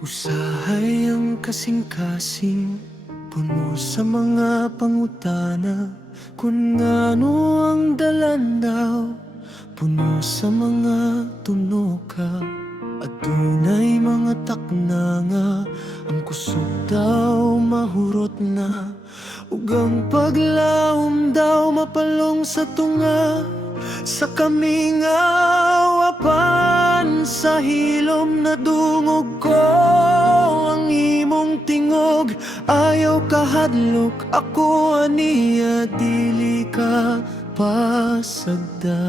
Usahay ang kasing-kasing, puno sa mga pangutana, kung ano ang dalandaw, puno sa mga tunoka. At tunay mga taknanga, ang kusog daw mahurot na, ugang paglaom daw mapalong sa tunga. Sa kaming awapan, sa hilom na dungog ko, ang imong tingog, ayaw kahadlok, ako aniya dili ka pasagdan.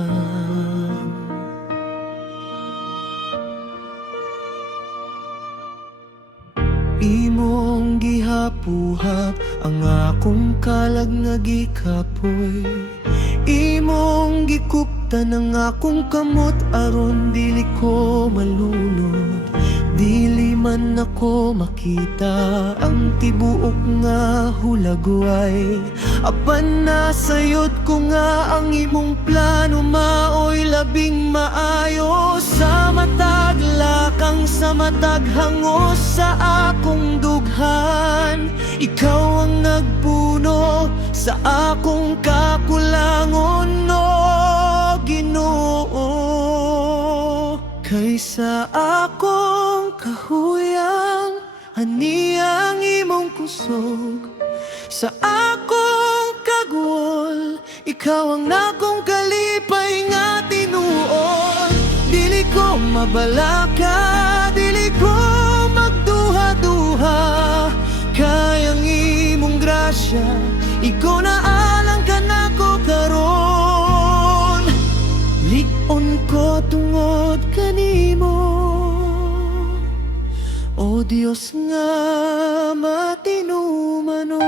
Imong gihapuhap ang akong kalag nga gikapoy, imong gikuptan ang akong kamot aron dili ko malunod. Dili man ako makita ang tibuok nga hulagway, apan nasayod ko nga ang imong plano maoy labing maayo. Sa matag lakang, sa matag hangos sa akong dughan, ikaw ang nagpuno sa akong kakulangon, no Ginoo. Kaysa akong kahuyang, ani ang imong kusog. Sa akong kagwol, ikaw ang nakong kalipay nga tinuod. Dili ko mabalaka, dili ko magduha-duha, kayang imong grasya, ikaw na alang ka nako karon. Likon ko tungod kanimo, o Dios nga matinumanon.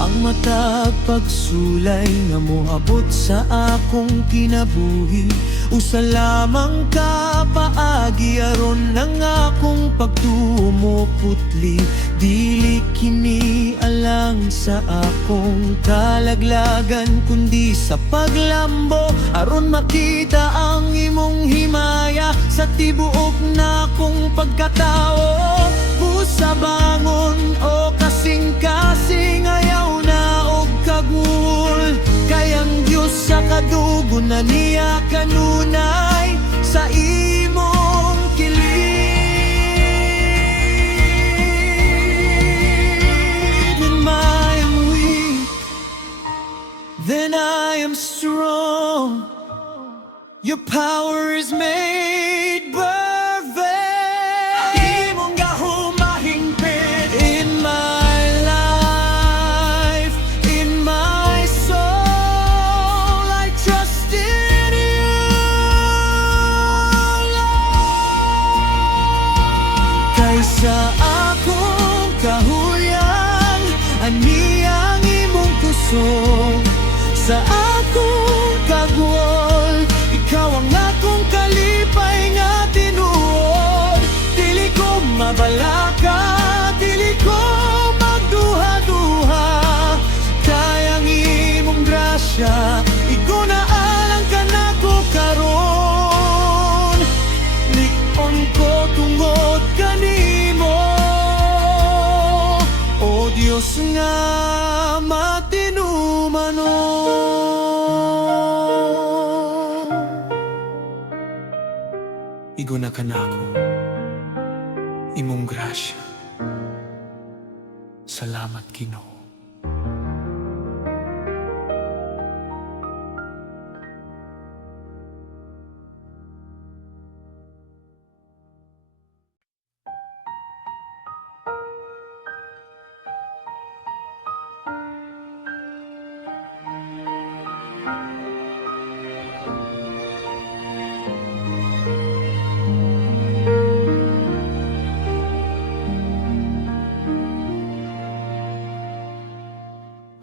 Ang matag pagsulay nga moabot sa akong kinabuhi, usa lamang ka paagi aron ng akong pagtuo putli. Dili kini alang sa akong kalaglagan, kundi sa paglambo aron makita ang imong himaya sa tibuok na akong pagkatao. Busa bangon o kasing-kasing, ayaw na og kagul, kayang Diyos sa kadugo na niya kanunay sa imong kilid. When I am weak, then I am strong. Your power is made perfect. Imong gahumahingpit in my life, in my soul, I trust in you, Lord. Kaysa akong kahuyang, ani ang imong kusog. Sa akong kagwol, ikaw ang akong kalipay nga tinuod. Dili ko mabalaka, dili ko magduha-duha, kayang imong grasya, ikaw na alang ka nako karon. Likon ko tungod kanimo, o Dios nga matinumanon. Iguna ka nako, imong grasya. Salamat Ginoo.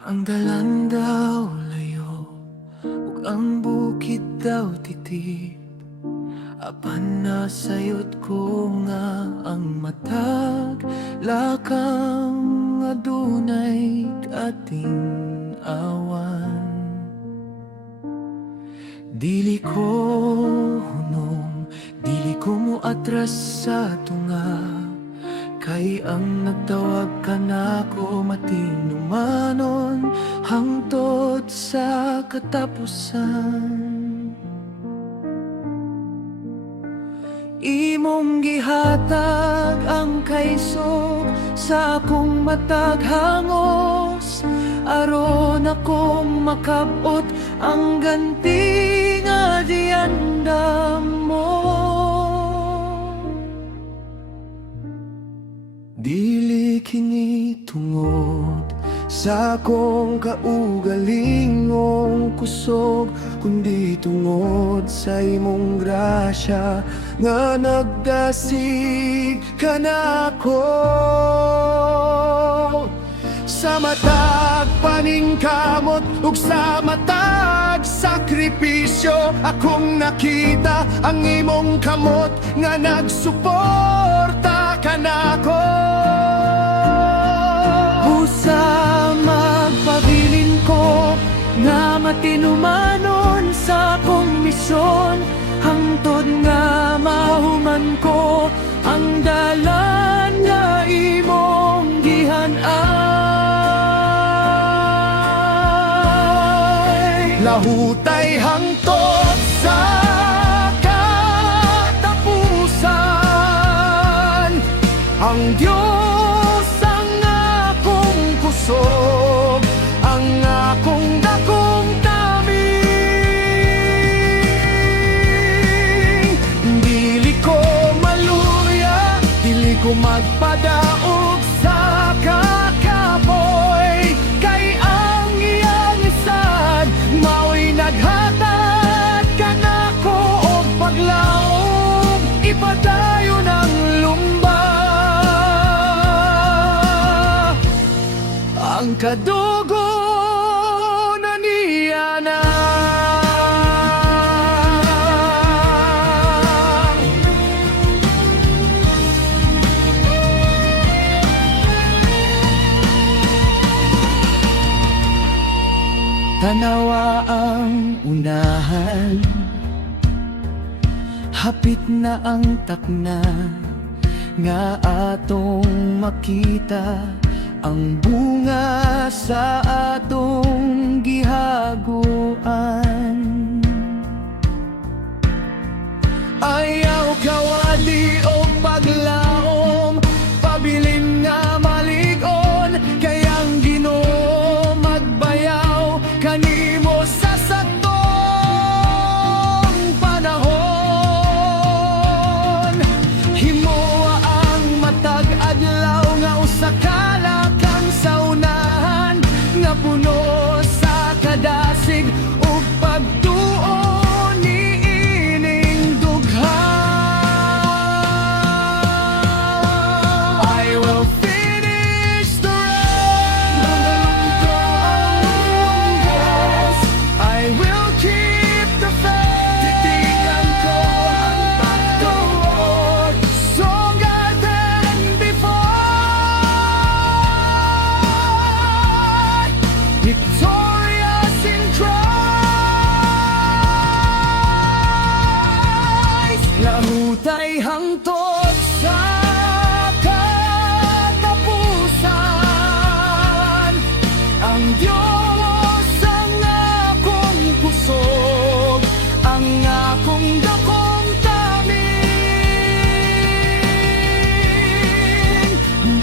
Ang dalan daw layo, ug ang bukid daw titip, apan nasayod ko nga ang matag lakang nga dunay ating awan. Dili ko hunong, dili ko mo atras sa tunga, kay ang nagtawag ka nako matinumanon hangtod sa katapusan. Imong gihatag ang kaisog sa akong matag hangos, aron akong makabot ang ganti nga diandam mo. Dili kini tungod sa akong kaugalingong kusog, kundi tungod sa imong grasya nga nagdasig ka nako. Sa matag paningkamot ug sa matag sakripisyo, akong nakita ang imong kamot nga nagsuporta ka nako. Busa magpabilin ko nga matinumanon sa akong misyon, hangtod nga mahuman ko ang dalan nga imong gihan-ay. Lahutay hangtod sa katapusan, ang Diyos ang akong kusog, ang akong dakong taming. Dili ko maluya, dili ko magpadaog sa kakapoy, kay ang iyang isad mao'y naghatag ka nako og paglaom, ipadayon ang lumba. Ang kadugo na niya na tanawa ang unahan, hapit na ang takna nga atong makita ang bunga sa atong gihaguan. Ayaw kawali o paglaom, pabilin nga maligon, kay ang Ginoo magbayaw kanimo sa satong panahon. Himoa ang matag adlaw nga usa ka sa unahan, nga puno sa kadasig ug pagtuo niining dugha. I will finish the race, I will keep the faith, titigan ko ang pagtuon, stronger than before. Victorious in Christ, lahutay hangtod sa katapusan, ang Diyos ang akong pusog, ang akong dakong taming.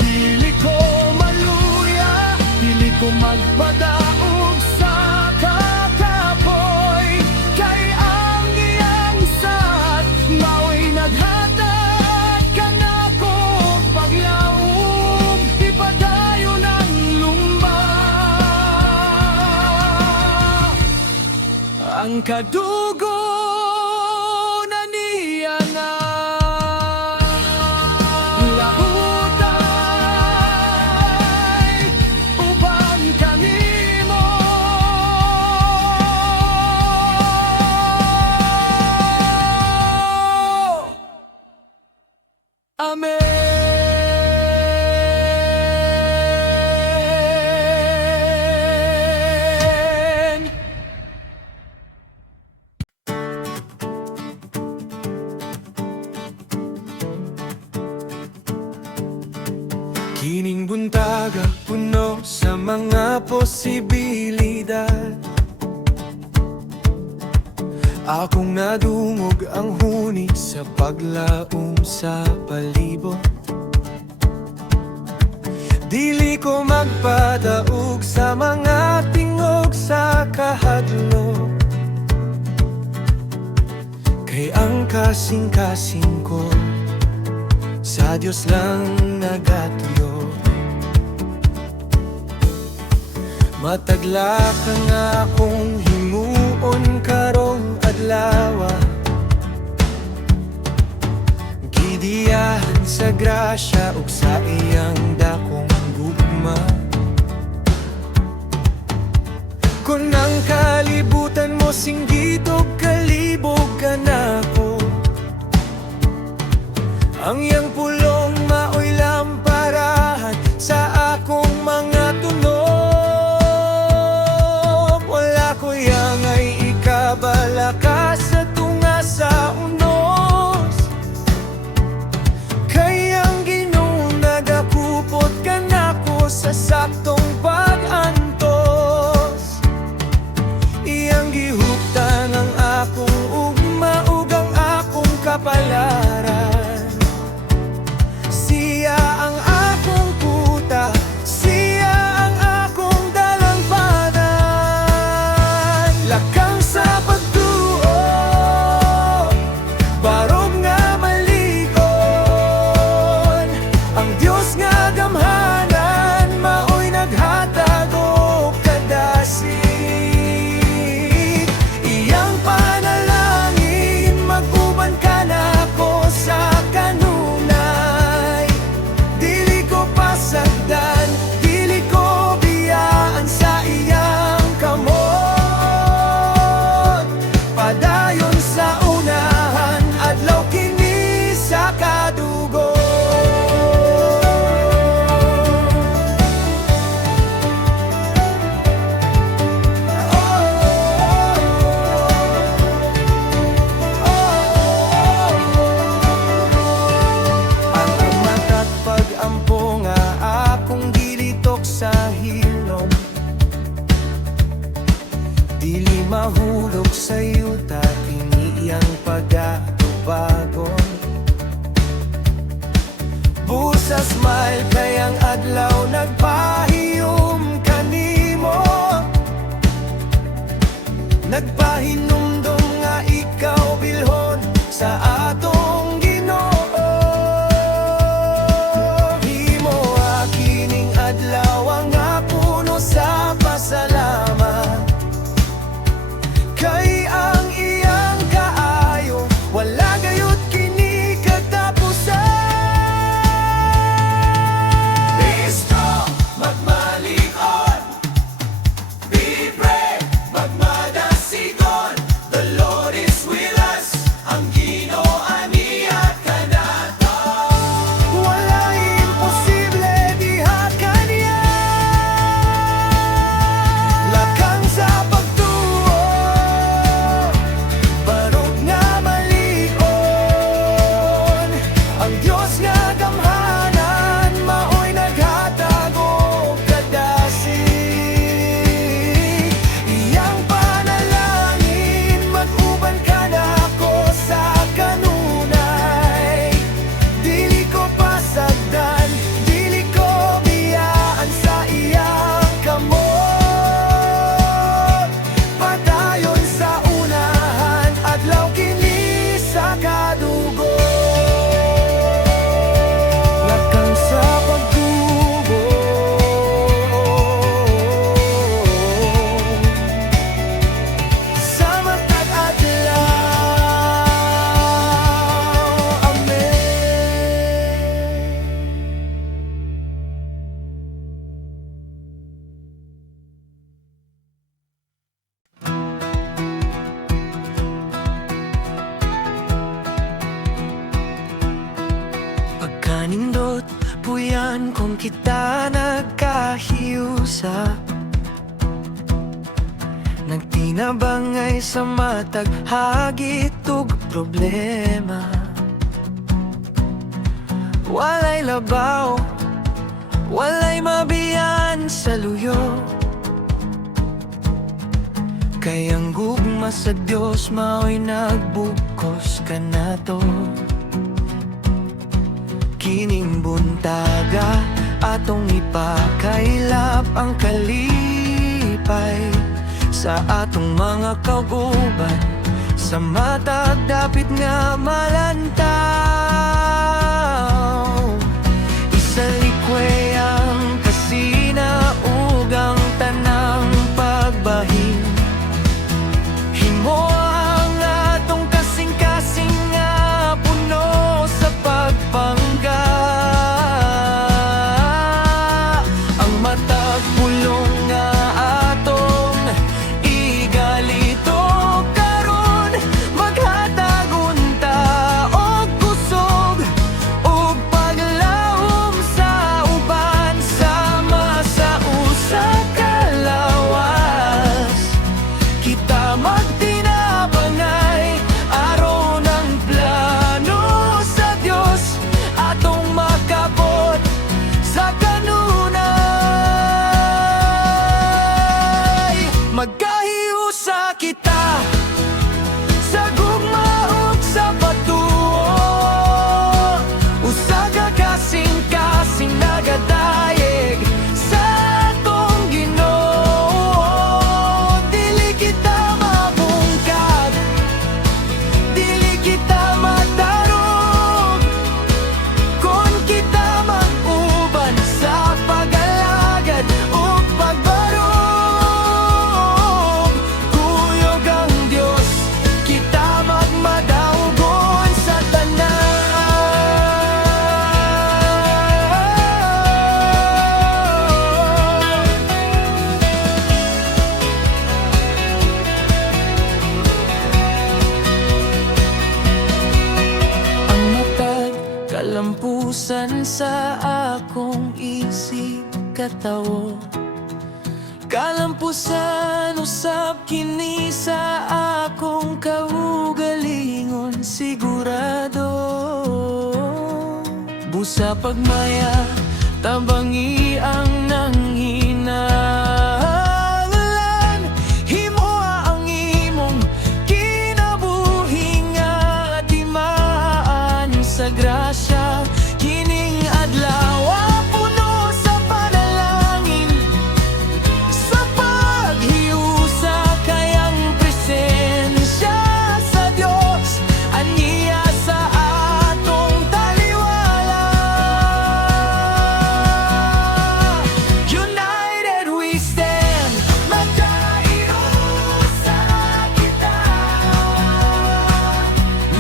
Dili ko maluya, dili ko magpadaog sa kakapoy, kay ang iyang sat mao'y naghatag ka nako og paglaom, ipadayon ang lumba. Ang kadugo na niya na lahutay upang kanimo. Amen. Ining buntaga puno sa mga posibilidad. Akong nadungog ang huni sa paglaom sa palibot. Dili ko magpadaog sa mga tingog sa kahadlok. Kay ang kasing-kasing ko sa Diyos lang nagatuyo. Matagla ka nga akong himuon karong adlaw. Gidiyahan sa grasya ug sa iyang dakong gugma. Kung ang kalibutan mo singgit o kalibog ka na ko, ang iyang pulong maoy lamparahan sa akong mga tunog. Wala ko yang ay ikabalaka sa tunga sa unos. Kayang Ginoo nagakupot ka na ko sa saktong pag-antos. Iyang gihuptan ang akong ugma ug ang akong kapalaran. Siya ang akong puta, siya ang akong dalampanan. Lakang sa pagtuo, barog nga maligon. Ang Diyos nga gamhanan, maoy naghatag og kadasig. Iyang panalangin, mag-uban ka na ko sa kanunay. Dili ko pasagdan, dili ko biyaan sa iyang kamot. Padayon sa unahan, adlaw kini sa kadugo. Ang mata't pag-ampo nga akong gilitok sa hilom. Dili mahulog sa yuta, iniyang pag-atubagon. Busa smile kayang adlaw nagpahiyom kanimo. Nagpahinumdum nga ikaw bilhon sa atong Ginoo. Himo akining adlaw nga puno sa pasalamat. Kay ang iyang kaayo, wala gayud kini katapusan. Be strong, magmalikon. Be brave, magmadasigon. The Lord is with us. Ang Ginoo aniya kanato. Walang imposible diha kaniya. Lakang sa pagtuo, barog nga maligon. Ang Diyos nga gamhanan, maoy naghatag og kadasig. Iyang panalangin, mag-uban ka na ko sa kanunay. Dili ko pasagdan, dili ko biyaan sa iyang kamot. Padayon sa unahan, adlaw kini sa kadugo. Lakang sa pagtubo, sa mata't adlaw. Amen. Pagkanindot, puyan kung kita nagkahiusa. Nagtinabangay sa matag hagit ug problema. Walay labaw, walay mabiyan sa luyo. Kayang gugma sa Diyos, mao'y nagbukos ka na to. Kining buntaga, atong ipakailap ang kalipay sa atong mga kauguban, sa matag dapit nga malantaw. Isalikwe ang kasinaugang tanang pagbahin. Himo ang atong kasing-kasing nga puno sa pagpangga. Ang matag pulong nga atong igalito karon, maghatag unta og kusog ug paglawom sa uban, sama sa usa ka lawas. Kita magtinabangay aron ang plano sa Dios atong makabot sa kanunay. Magkahiusa kita sa gugma ug sa patuo, usa ka kasing-kasing nagadayeg sa atong Ginoo. Dili kita mabungkag, dili kita matarog, kon kita mag-uban sa pag-alagad ug pagbarog. Kuyog ang Dios, kita magmadaugon sa tanan. Ang matag kalampusan sa akong isip katawo, kalampusan usab kini sa akong kaugalingon sigurado. Busa pagmaya, tabangi ang nanghinahanglan. Himoa ang imong kinabuhi nga timaan sa grasya. Kining adlaw puno sa panalangin, sa paghiusa kayang presensya sa Dios, aniya sa atong taliwala. United we stand, magkahiusa kita.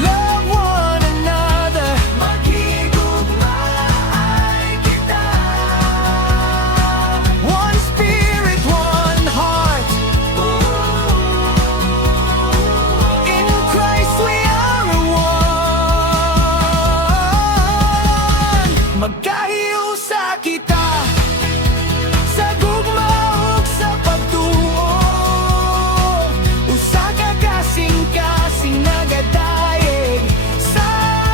Love one another, maghigugmaay kita. One spirit, one heart, in Christ we are one. Magkahiusa kita sa gugma ug sa pagtuo, usa ka kasing-kasing nagadayeg sa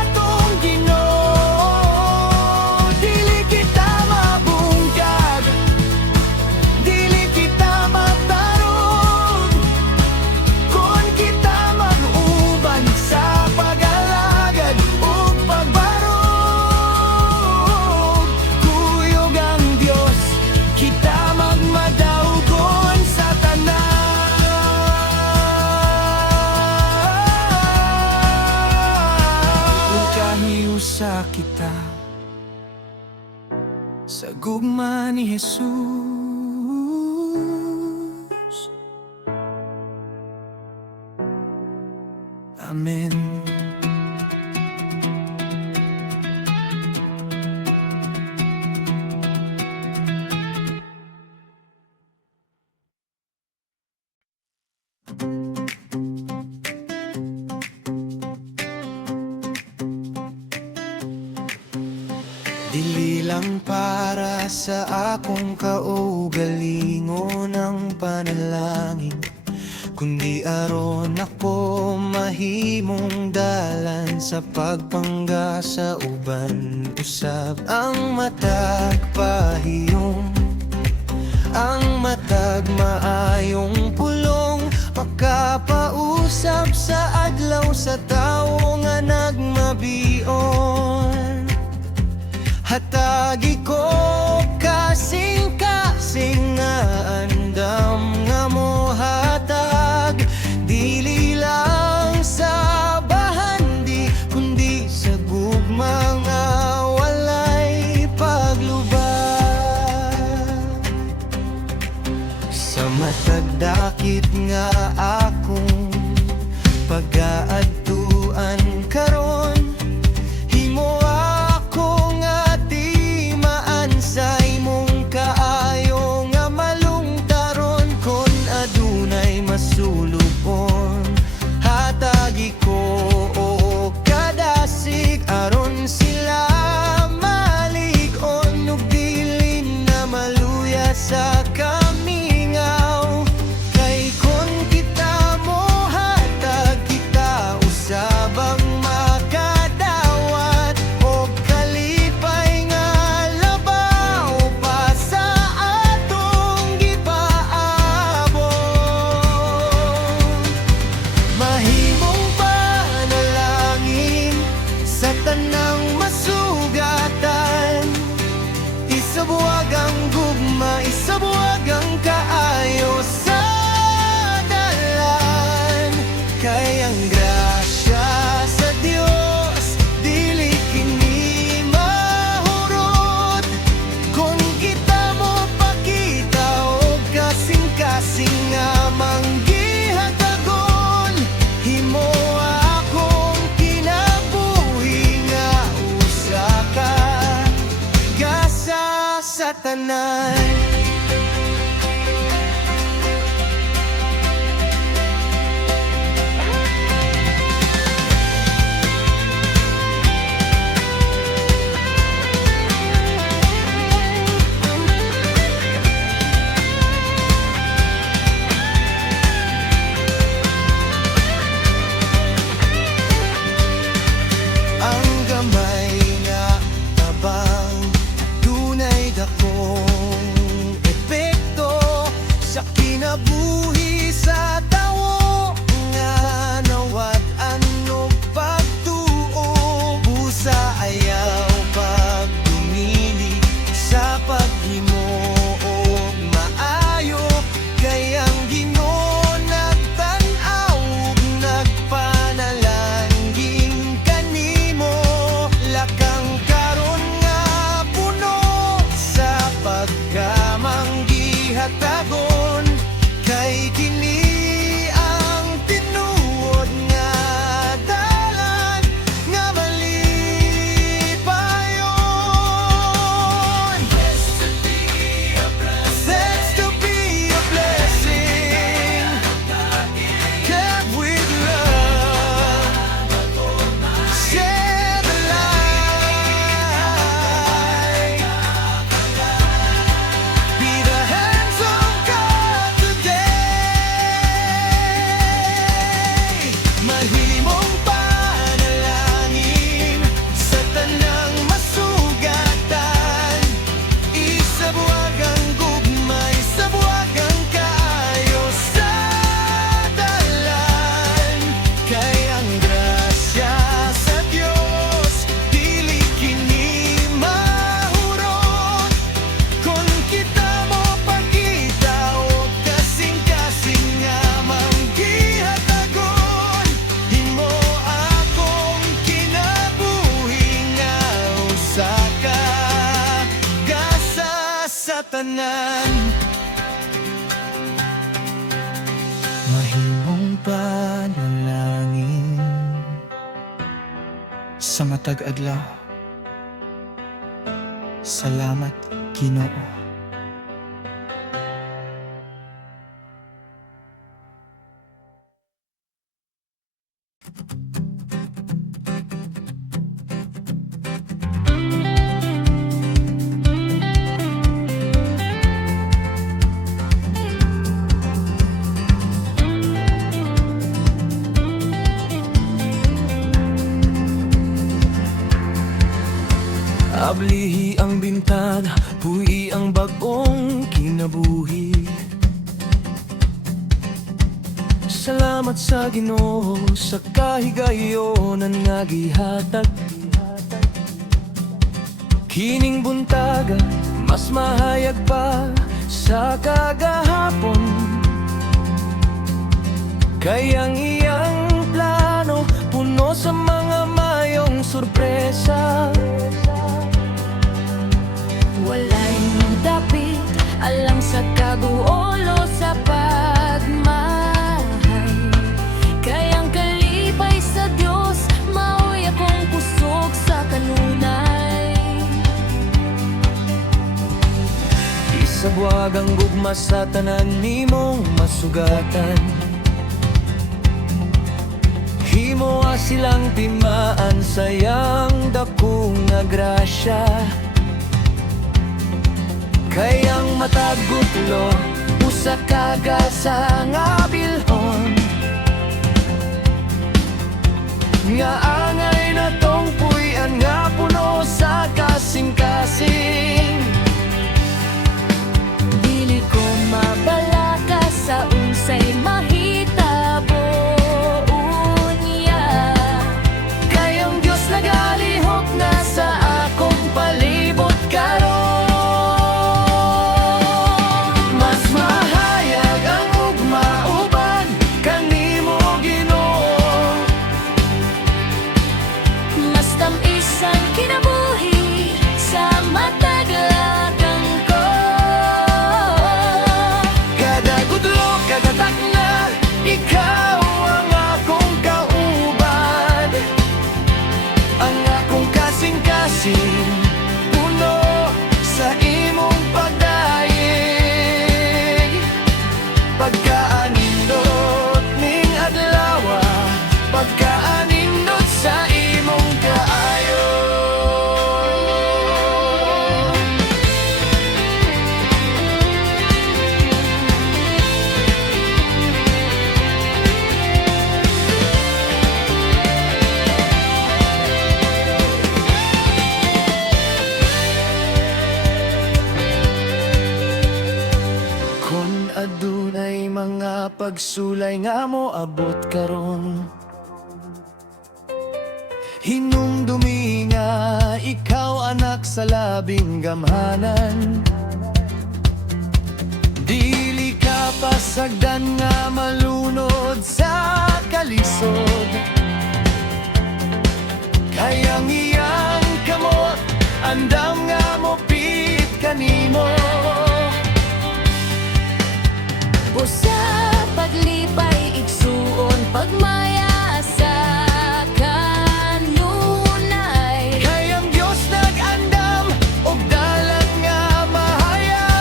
atong Ginoo. Dili kita mabungkag, dili kita matarog, kon kita mag-uban sa pag-alagad ug pagbarog. Kuyog ang Dios, kita magmadaugon sa tanan. Magkahiusa kita sa gugma ni Jesus. Amen. Dili lang para sa akong kaugalingon ang panalangin, kundi aron ako mahimong dalan sa pagpangga sa uban usab. Ang matag pahiyong, ang matag maayong pulong, makapausap sa adlaw sa tawo nga nagmabion. Hatagi ko kasing-kasing nga andam nga mohatag, dili lang sa bahandi kundi sa gugma nga walay paglubag. Sa matag dakit nga akong pag-aadtuan karon, himo ako nga di maansay mong kaayo nga malungtaron. Kon adunay masulupon, hatagi ko o kadasig aron sila malig-on ug dili na maluya sa kamingaw. Kay kon kita mo hatag, kita usabang makadawat o kalipay nga labaw pa sa atong gipaabot. Mahimong panalangin sa tanang masugatan, isabuwag ang gugma, isabuwag ang kaayo sa dalan. Kay ang grasya sa Dios dili kini mahurot, kung kita mo pakita o kasing-kasing nga manggihatagon. Himo akong kinabuhi nga usa ka gasa sa tanan. Ang gamay nga tabang dunay dakong epekto sa kinabuhi sa tawo nga nawat-an og pagtuo. Busa ayaw pagdumili sa paghimo og maayo, kay ang Ginoo nagtan-aw ug nagpanalangin kanimo. Lakang karon nga puno sa pagkamanggihatagon, kay kini ang tinuod nga dalan nga malipayon. That's to be a blessing, kept with love, share the light, be the hands of God today. Mahimong panalangin sa tanang masugatan, isabuwag ang gugma, isabuwag ang kaayo sa dalan. Kay ang grasya sa Dios dili kini mahurot, kung kita mo pakita o kasing-kasing nga manggihatagon. Himo akong kinabuhi nga usa ka gasa sa tanan. Mahimong panalangin sa matag adlaw. Salamat, Ginoo. Ablihi ang bintad, puwi ang bagong kinabuhi. Salamat sa Ginoo sa kahigayon na nagihatag. Kining buntaga, mas mahayag pa sa kagahapon. Kayang iyang plano, puno sa mga mayong sorpresa. Walay dapit alang sa kaguolo sa pagmahay. Kayang kalipay sa Dios, maoy akong kusog sa kanunay. Isabwag ang gugma sa tanan nimong masugatan. Himo silang timaan sayang dakong nga grasya. Kayang matagutlo usa kaga sa nga bilhon. Nga angay na tong puyan nga puno sa kasing-kasing. Dili ko mabalaka sa unsay mahitabo unya. Kayang Diyos nagalihok na sa akong palibot karon. Mas mahayag ang ugma-uban kanimo Ginoo. Mas tamis ang kinabuhi sa mataglagang ko. Kada gudlo, kada takna, ikaw ang akong kauban. Ang akong kasing-kasing, puno sa imong pagdaig. Pagkaanindot ning adlaw, pagkaanindot sa imong kaayo. Kung adunay mga pagsulay nga mo abot karon, hinumdumi nga ikaw anak sa labing gamhanan. Dili ka pasagdan nga malunod sa kalisod. Kayang iyang kamot, andam nga mo pit kanimo. Usa paglipay igsuon pagmaya sa kanunay. Kayang Diyos nag-andam og dalan nga mahayag.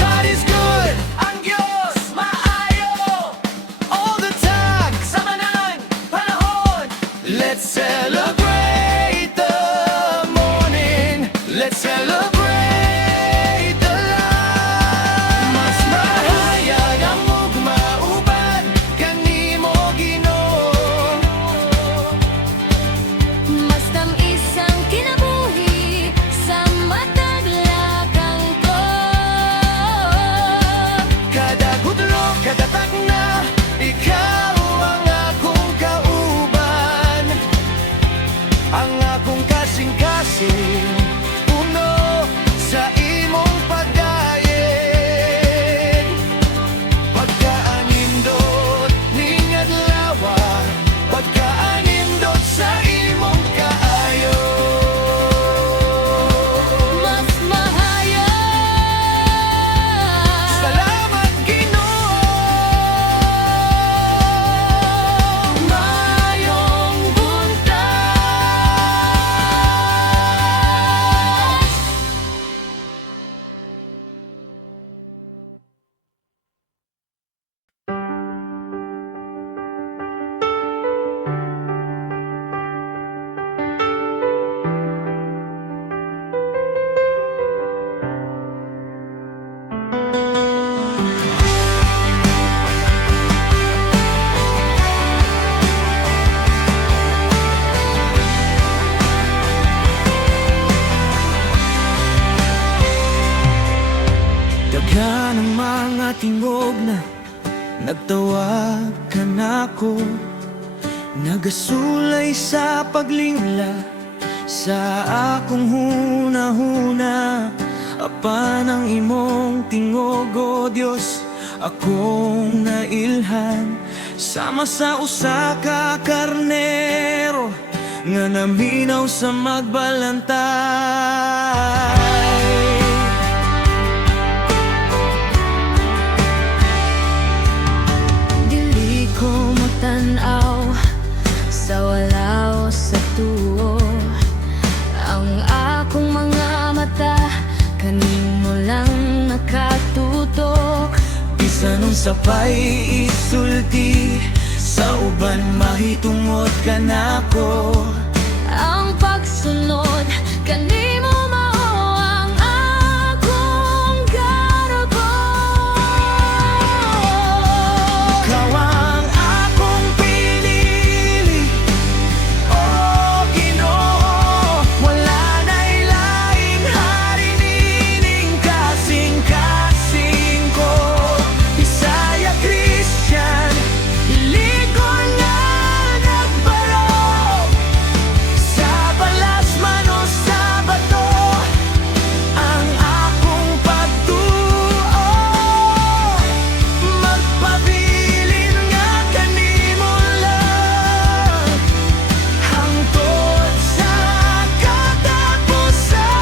God is good, ang Diyos maayo. All the time, sa manang panahon. Let's celebrate the morning. Let's celebrate the light. Mas mahayag ang ugma-uban kanimo Ginoo. Mas tamis ang kinabuhi sa mataglagang ko. Kada gudlo, kada takna, ikaw ang akong kauban. nagasulay sa paglingla sa akong hunahuna. Apan ang imong tingog, O Dios, akong nailhan. Sama sa usa ka karnero nga naminaw sa magbalantay. Dili ko matanaw sa walaw sa tuo. Ang akong mga mata kanimo lang nakatutok. Bisan unsapay isulti sa uban mahitungod ka nako. Ang pagsunod kanimo mao ang akong garago. Ikaw ang akong pinili, O Ginoo. Wala na'y laing hari nining kasing-kasing ko. Bisaya, Christian, Iligon nga nagbarog. Sa balas man o sa bato, ang akong pagtuo. Magpabilin nga kanimo lang hangtod sa katapusan.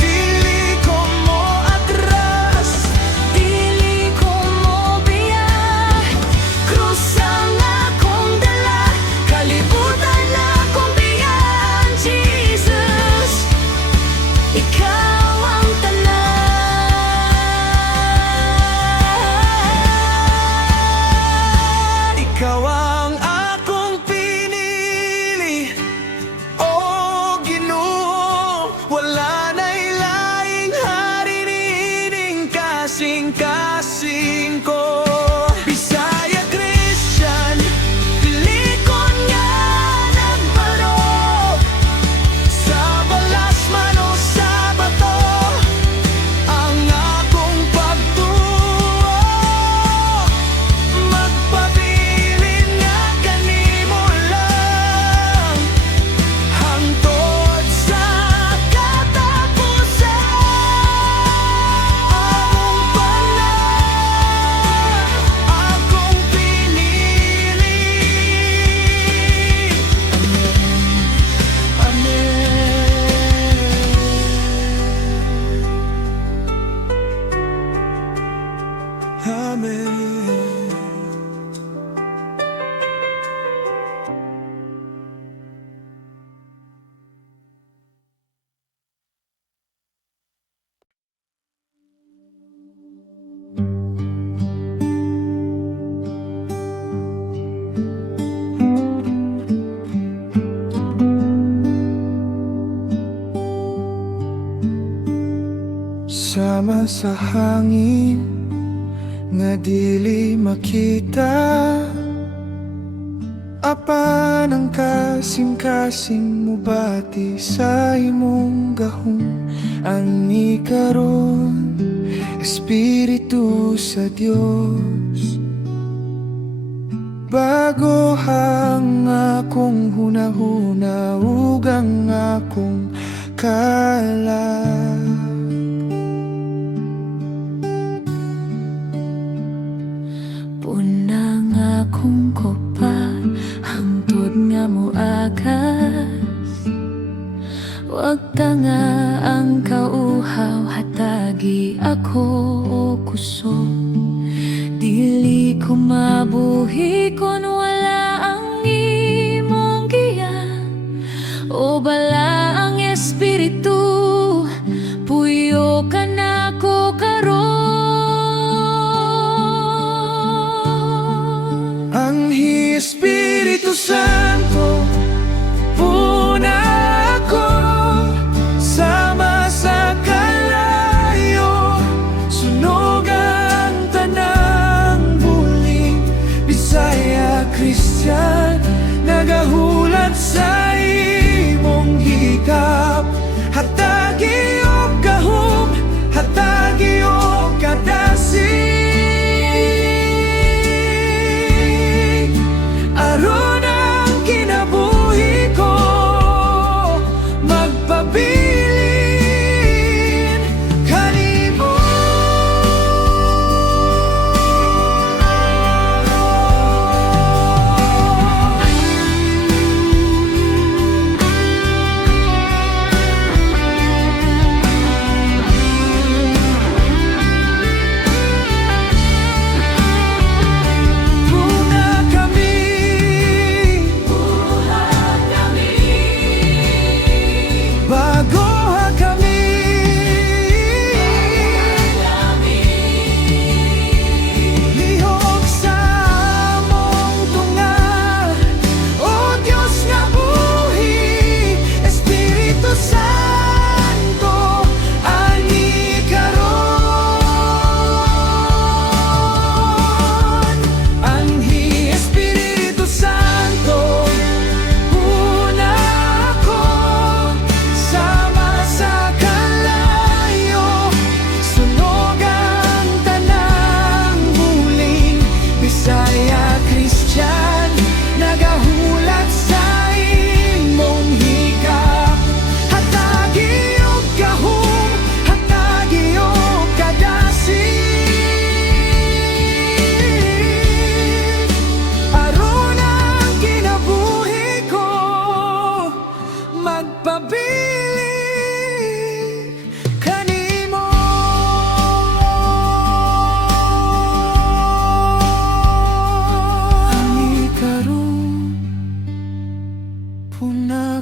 Dili ko mo atras, Dili ko mo biya. krus ang akong dala, Kalibutan akong biyan, Jesus. Ikaw ang tanan. ikaw ang akong pinili, O Ginoo. Wala na'y laing hari nining kasing-kasing ko. Bisaya, Christian, Iligon nga nagbarog. Sa balas man o sa bato, ang akong pagtuo. Magpabilin nga kanimo lang hangtod sa katapusan. Among panahon, akong pinili. Amen. Sama sa hangin nga dili makita, apan ang kasing-kasing mubati sa imong gahom. Ang ikaron, Espiritu sa Dios. Bago ang akong hunahuna ug ang akong kalag. Punang akong kopa, hangtod nga mo agas. Wag ta nga ang kauhaw, hatagi ako o kusog. Dili ko mabuhi kung wala ang imong giya. O bala ang Espiritu, puyo ka na ko karon. Ang Espiritu Santo, puna ako. Sama sa kalayo, sunog ang tanang bulig. Bisaya, Christian, nagahulat sa iyo.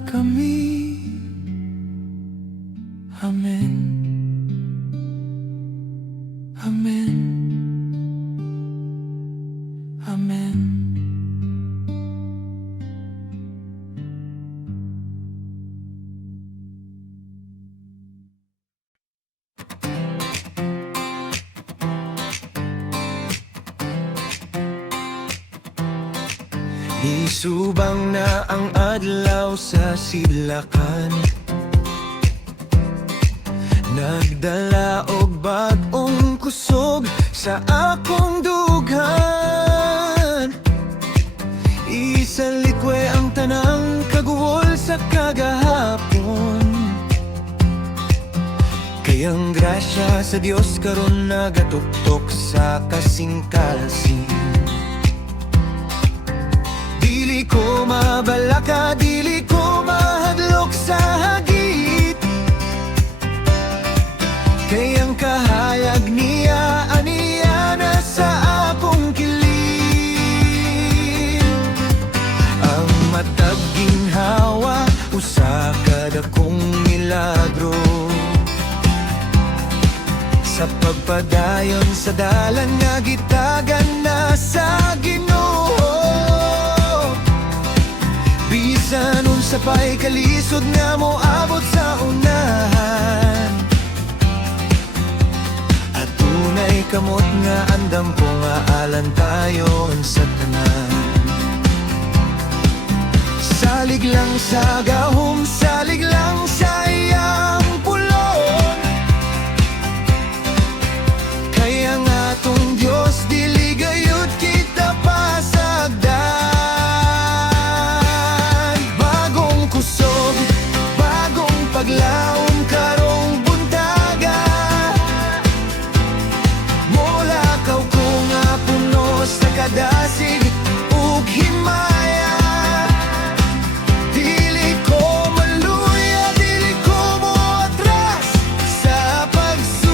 kami. Amen. Amen. Amen. Isubang na ang adlaw sa silakan, nagdala og bag-ong kusog sa akong dughan. Isalikwe ang tanang kaguol sa kagahapon, kayang grasya sa Dios karon nagatuktok sa kasing-kasing. Dili ko mabalaka, dili ko mahadlok sa hagit, kayang kahayag niya aniya na sa akong kiling. Ang matag ginhawa usa kada kong milagro, sa pagpadayon sa dalan nga gitagan na sa Ginoo. Bisan unsa pa'y kalisod nga moabot sa unahan, at tunay kamot nga andam ko nga alantayon sa tanan. Salig lang sa gahom, salig lang sa iyang pulong, kaya nga atong Diyos dili gayud kita pasagdan. Bagong kusog, bagong paglaom karong buntaga, mula kaw ko nga puno sa kadasig ug himaya. Dili ko maluya, dili ko moatras sa pagsulay,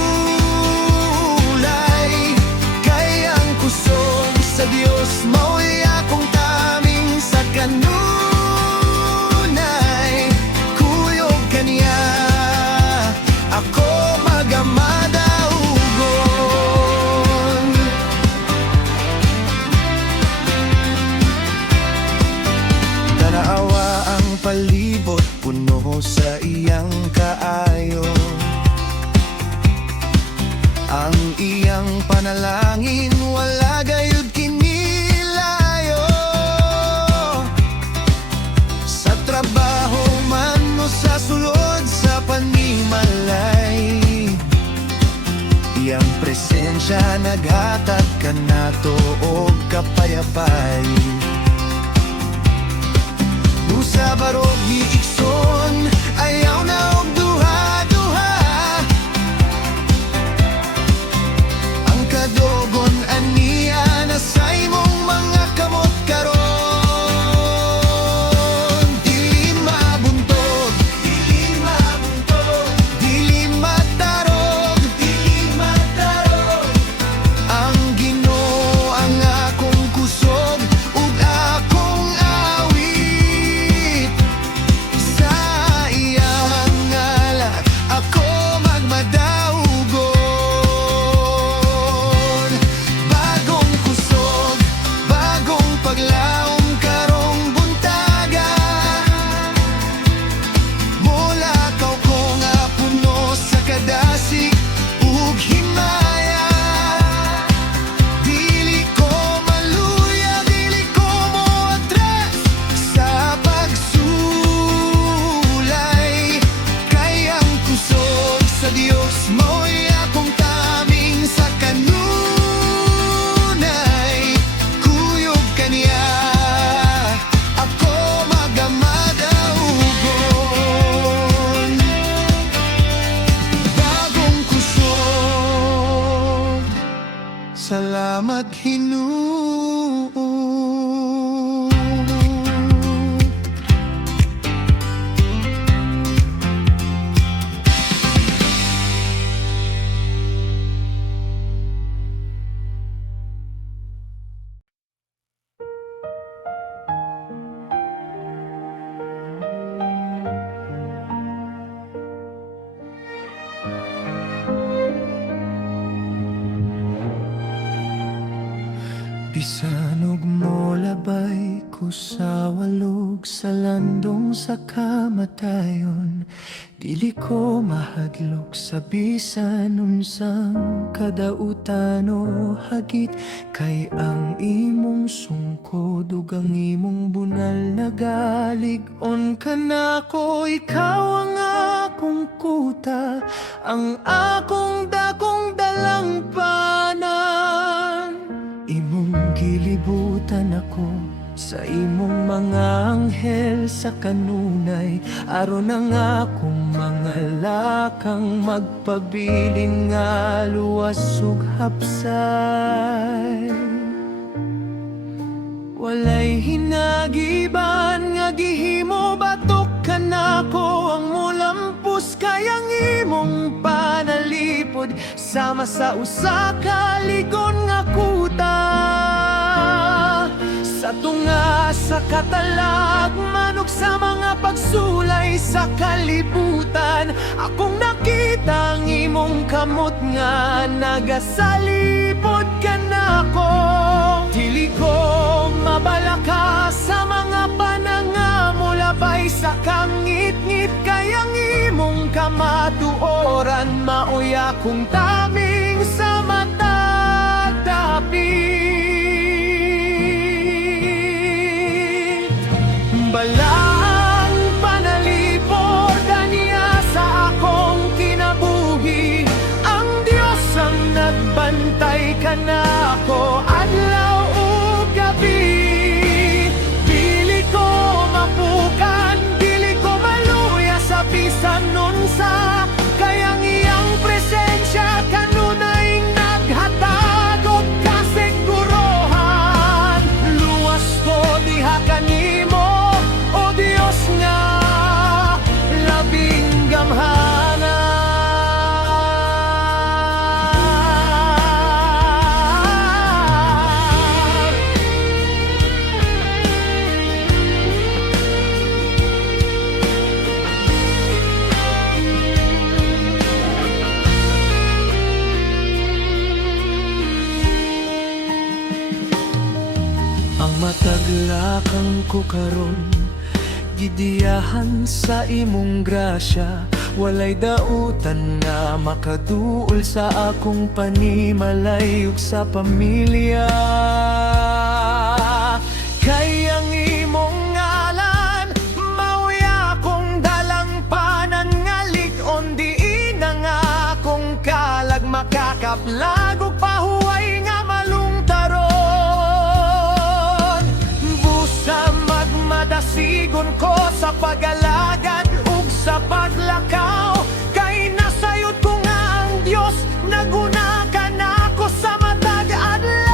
kayang kusog sa Dios mao'y akong taming sa kanunay. Kuyog kaniya ako magamadaugon. Tanaawa ang palibot puno sa iyang kaayo, ang iyang panalangin wala gayud kinilayo. Sa trabaho man o sa sulod sa panimalay, iyang presensya naghatag ka nato og kapayapay. Usa barog giikson, ayaw na og duha-duha, ang kadogon aniya na sa imong mga kamot karon. Dili mabuntog, dili mabuntog, dili matarog, dili matarog, ang Ginoo ang akong kusog ug akong awit. Bisan ug molabay ko sa walog sa landong sa kamatayon, dili ko mahadlok sa bisan unsang kadautan o hagit. Kay ang imong sungkod ug ang imong bunal nagalig-on ka nako. Ikaw ang akong kuta, ang akong dakong dalampanan. Imong gilibutan ako sa imong mga anghel sa kanunay, aron ang akong mga lakang magpabilin nga luwas ug hapsay. Walay hinagiban nga gihimo batok ka nako, ang mulampos kayang imong panalipod sama sa usa ka ligon nga kuta. Sa tunga sa katalag manok sa mga pagsulay sa kalibutan, akong nakita ang imong kamot nga nagasalipod ka nako. Dili ko mabalaka sa mga panangamulabay sa kangit-ngit, kayang imong kamatuoran maoy akong taming sa mata dapit. Balang panalipod aniya sa akong kinabuhi, ang Diyos ang nagbantay ka nako adlaw ug gabi. Dili ko mapukan, dili ko maluya sa bisan unsa, kayang iyang presensya kanunay naghatag og kasigurohan. Luwas ko diha kanimo, o Dios nga labing gamhanan. Ang mataglakang ko karon, gidiyahan sa imong grasya. Walay dautan nga makaduol sa akong panimalay ug sa pamilya. Kay ang imong ngalan maoy akong dalampanan nga lig-on, diin ang akong kalag makakaplag ug pahuway nga malungtaron. Busa magmadasigon ko sa pag-alagad ug sa paglakaw, kay nasayod ko nga ang Diyos naguna ka nako sa matag adlaw.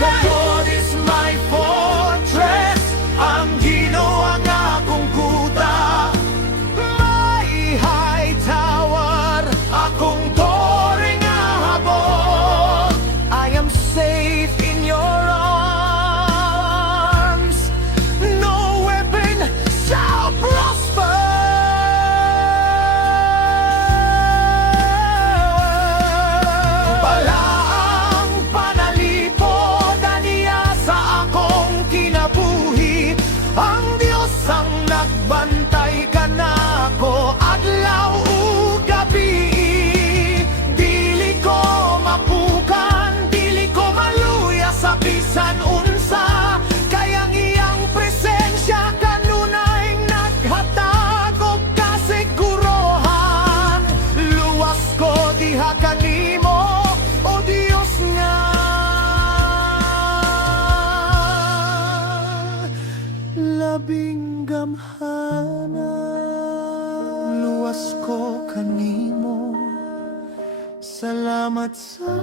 The Lord is my fortress, ang Ginoo ang akong kuta. May high tower, akong tore nga habot. I am safe in your arms, no weapon shall prosper. Balaang panalipod aniya sa akong kinabuhi, ang Diyos ang nagbantay ka nako adlaw ug gabi. Dili ko mapukan, dili ko maluya sa bisan unsa, kayang iyang presensya kanunay naghatag og kasigurohan. Luwas ko diha kanimo, o Dios nga labing gamhanan. Luwas ko kanimo, salamat sa